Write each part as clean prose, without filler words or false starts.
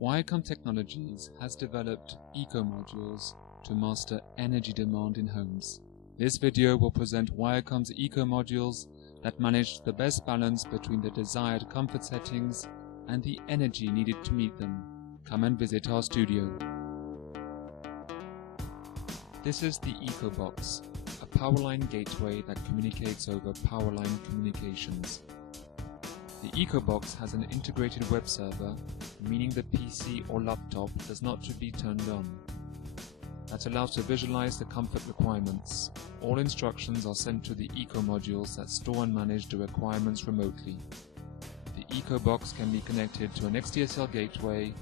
WIRECOM Technologies has developed EcoModules to master energy demand in homes. This video will present WIRECOM's EcoModules that manage the best balance between the desired comfort settings and the energy needed to meet them. Come and visit our studio. This is the EcoBox, a powerline gateway that communicates over powerline communications. The EcoBox has an integrated web server, meaning the PC or laptop does not to be turned on. That allows to visualize the comfort requirements. All instructions are sent to the EcoModules that store and manage the requirements remotely. The EcoBox can be connected to an XDSL gateway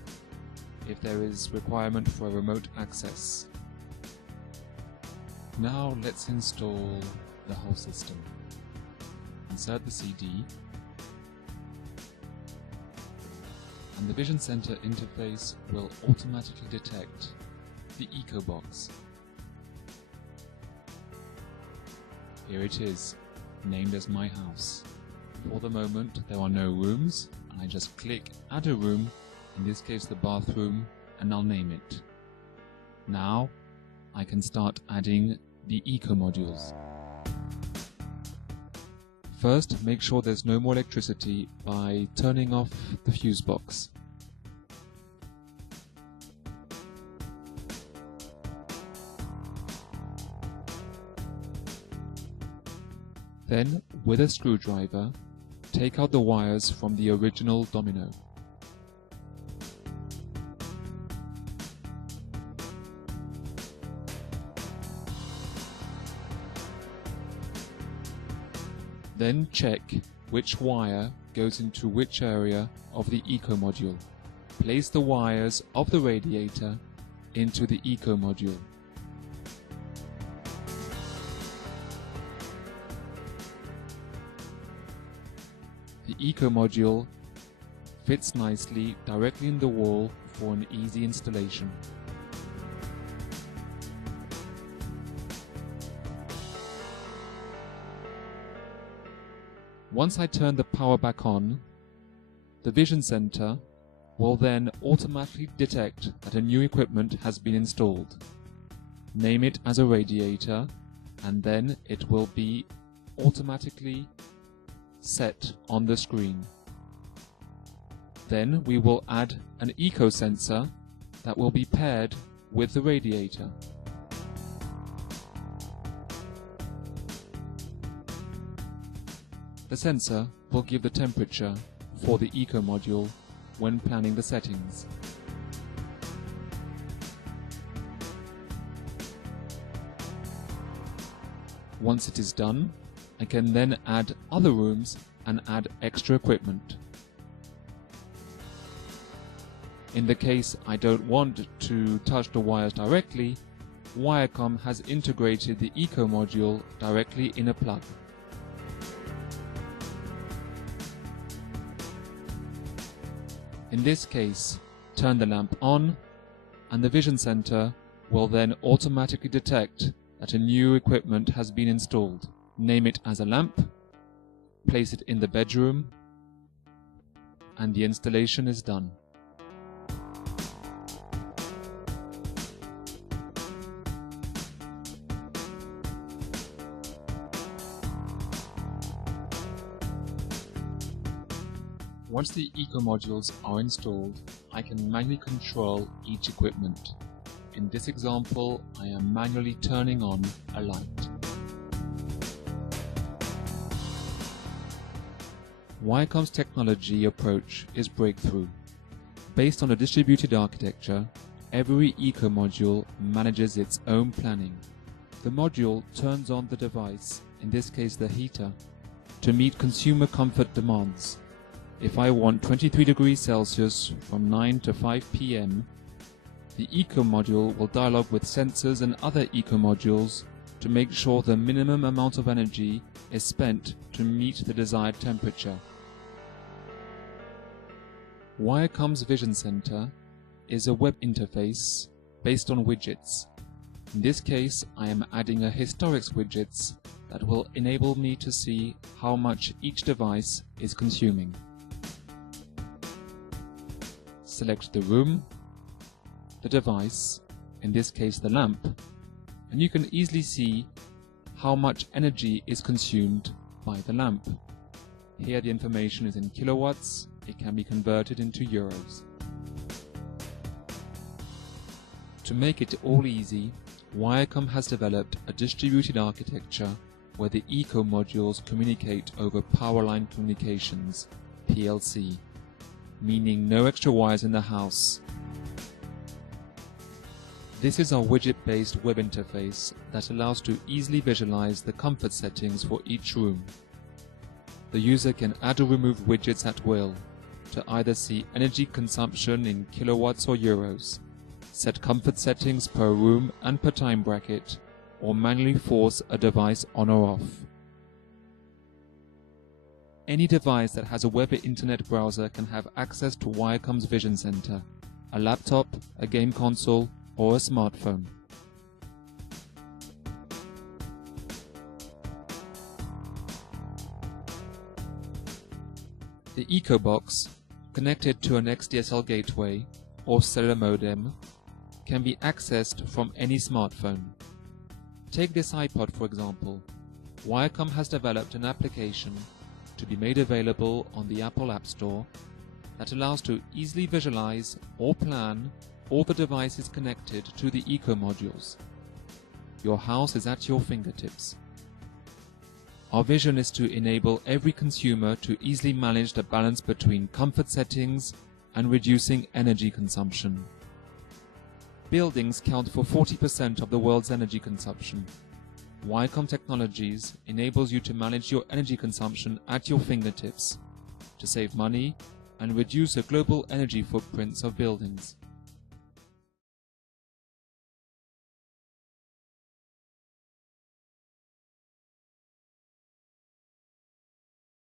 if there is requirement for a remote access. Now let's install the whole system. Insert the CD, and the Vision Center interface will automatically detect the EcoBox. Here it is, named as my house. For the moment there are no rooms, and I just click add a room, in this case the bathroom, and I'll name it. Now I can start adding the EcoModules. First, make sure there's no more electricity by turning off the fuse box. Then, with a screwdriver, take out the wires from the original domino. Then check which wire goes into which area of the EcoModule. Place the wires of the radiator into the EcoModule. The EcoModule fits nicely directly in the wall for an easy installation. Once I turn the power back on, the Vision Center will then automatically detect that a new equipment has been installed. Name it as a radiator, and then it will be automatically set on the screen. Then we will add an eco sensor that will be paired with the radiator. The sensor will give the temperature for the EcoModule when planning the settings. Once it is done, I can then add other rooms and add extra equipment. In the case I don't want to touch the wires directly, WIRECOM has integrated the EcoModule directly in a plug. In this case, turn the lamp on, and the Vision Center will then automatically detect that a new equipment has been installed. Name it as a lamp, place it in the bedroom, and the installation is done. Once the EcoModules are installed, I can manually control each equipment. In this example, I am manually turning on a light. WIRECOM's technology approach is breakthrough. Based on a distributed architecture, every EcoModule manages its own planning. The module turns on the device, in this case the heater, to meet consumer comfort demands. If I want 23 degrees Celsius from 9 to 5 p.m., the EcoModule will dialogue with sensors and other EcoModules to make sure the minimum amount of energy is spent to meet the desired temperature. WIRECOM's Vision Center is a web interface based on widgets. In this case, I am adding a historics widgets that will enable me to see how much each device is consuming. select the room, the device, in this case the lamp, and you can easily see how much energy is consumed by the lamp. Here the information is in kilowatts, it can be converted into euros. To make it all easy, WIRECOM has developed a distributed architecture where the EcoModules communicate over power line communications, PLC, meaning no extra wires in the house. This is our widget-based web interface that allows to easily visualize the comfort settings for each room. The user can add or remove widgets at will to either see energy consumption in kilowatts or euros, set comfort settings per room and per time bracket, or manually force a device on or off. Any device that has a web or internet browser can have access to WIRECOM's Vision Center, a laptop, a game console, or a smartphone. The EcoBox, connected to an XDSL gateway or cellular modem, can be accessed from any smartphone. Take this iPod for example. WIRECOM has developed an application to be made available on the Apple App Store that allows to easily visualize or plan all the devices connected to the EcoModules. Your house is at your fingertips. Our vision is to enable every consumer to easily manage the balance between comfort settings and reducing energy consumption. Buildings count for 40% of the world's energy consumption. WIRECOM Technologies enables you to manage your energy consumption at your fingertips, to save money and reduce the global energy footprints of buildings.